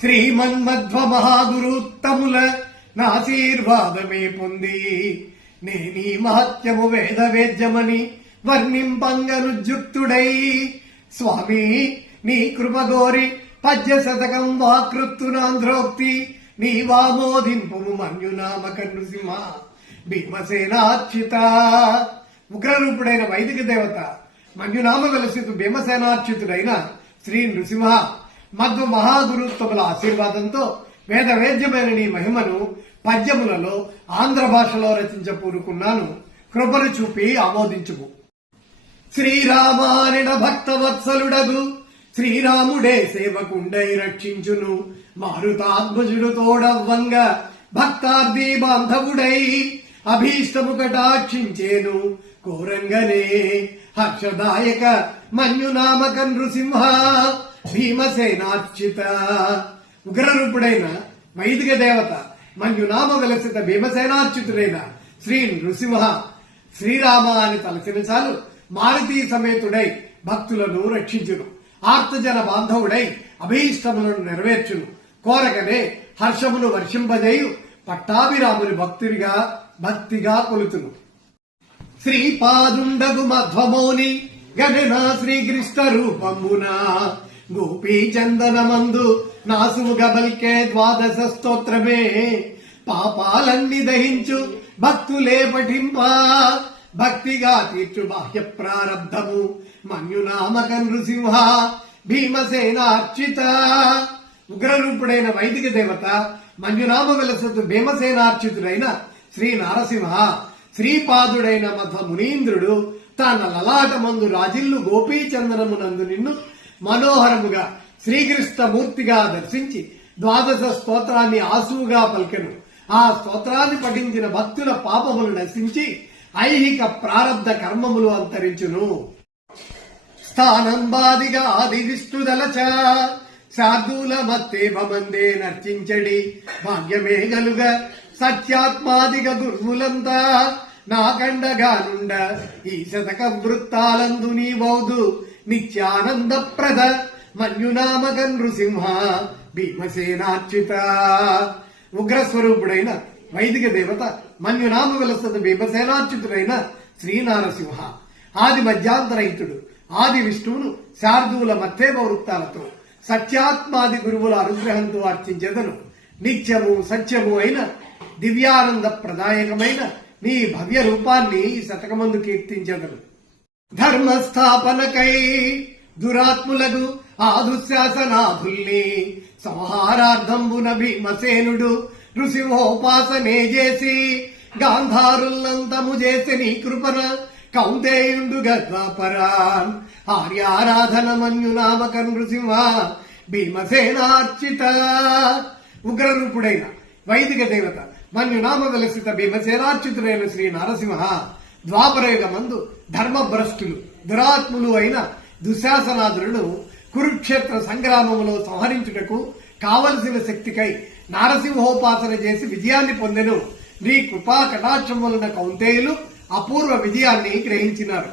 శ్రీమన్మధ్వ మహాగురుత్తముల నాశీర్వాదమే పొంది. నేనీ మహత్యము వేద వేద్యమని వర్ణింపంగనుజుక్తుడై స్వామి నీ కృపగోరి పద్య శతకం వాకృత్తునాంధ్రోక్తి నీ వామోదింపు మన్యునామక నృసింహ భీమసేనార్చిత. ఉగ్రరూపుడైన వైదిక దేవత మన్యునామ వెలసితు భీమసేనార్చితుడైన శ్రీ నృసింహ. మధ్వ మహాగురుత్వముల ఆశీర్వాదంతో వేద వేద్యమైన నీ మహిమను పద్యములలో ఆంధ్ర భాషలో రచించపూరుకున్నాను. కృపను చూపి ఆమోదించుము. శ్రీరామానిడ భక్తవత్సలుడగు శ్రీరాముడే సేవకుండై రక్షించును. మారుతాత్మజుడు తోడవ్వంగ భక్తార్థి బాంధవుడై అభీష్టము కటాక్షించేను. కోరంగనే హర్షదాయక మన్యునామక నృసింహ భీమసేనార్చిత ఉగ్రరూపుడైన వైదిక దేవత మంజునామ వెలసిత భీమసేనార్చితుడైన శ్రీ నృసింహ. శ్రీరామ అని తలసిన చాలు మారుతీ సమేతుడై భక్తులను రక్షించును. ఆర్తజన బాంధవుడై అభీష్టములను నెరవేర్చును. కోరకనే హర్షమును వర్షింపజేయు పట్టాభిరాముని భక్తునిగా భక్తిగా కొలుతును. శ్రీపాదుండగు మధ్వమోని గగన శ్రీకృష్ణ రూపమున గోపీ చందనమందు నాసుము గబల్కే ద్వాదశ స్తోత్రమే. పాపాలన్నీ దహించు భక్తులే పఠింపా. భక్తిగా తీర్చు బాహ్య ప్రారంధము మన్యునామక నృసింహ భీమసేనార్చిత. ఉగ్రరూపుడైన వైదిక దేవత మన్యునామ విలసతు భీమసేనార్చితుడైన శ్రీ నారసింహ శ్రీపాదుడైన మధ్వ మునీంద్రుడు తన లలాటమందు రాజిల్లు గోపీచందనమునందు నిన్ను మనోహరముగా శ్రీకృష్ణమూర్తిగా దర్శించి ద్వాదశ స్తోత్రాన్ని ఆసువుగా పలికెను. ఆ స్తోత్రాన్ని పఠించిన భక్తుల పాపములు నశించి ఐహిక ప్రారబ్ధ కర్మములు అంతరించును. స్థానంబాదిగా ఆది విష్ణుదలచ శార్దూల మత్తే భమందే నర్చించడి భాగ్యమే గలుగ సత్యాత్మాదిగ దుర్ములంతా నాకండగానుండ ఈ శతక వృత్తాలందు నీ బౌదు నిత్యానందప్రద మన్యునామక నృసింహ భీమసేనార్చిత. ఉగ్రస్వరూపుడైన వైదిక దేవత మన్యునామ విలసత భీమసేనార్చితుడైన శ్రీనారసింహ. ఆది మధ్యాంతరహితుడు ఆది విష్ణువును శార్దూల మత్తేవ వృత్తాలతో సత్యాత్మాది గురువుల అనుగ్రహంతో అర్చించెదను. నిత్యము సత్యము అయిన దివ్యానంద ప్రదాయకమైన నీ భవ్య రూపాన్ని ఈ శతకమందు కీర్తించెదను. ధర్మస్థాపనకై దురాత్ములకు ఆదుశాసనాథుల్ని సంహారార్థంబున భీమసేనుడు నృసింహోపాసనే చేసి గాంధారులంతము చేసి నీ కృపన కౌంతేయుండు గద్వాపరాన్ ఆర్యారాధన మన్యునామక నృసింహ భీమసేనార్చిత. ఉగ్రరూపుడైన వైదిక దేవత మన్యునామ విలసిత భీమసేనార్చితుడైన శ్రీ నరసింహ ద్వాపరయుగమందు ధర్మభ్రష్టులు దురాత్ములు అయిన దుశ్శాసనాదులను కురుక్షేత్ర సంగ్రామములో సంహరించుటకు కావలసిన శక్తికై నారసింహోపాసన చేసి విజయాన్ని పొందెను. నీ కృపా కటాక్షం వలన కౌంతేయులు అపూర్వ విజయాన్ని గ్రహించినారు.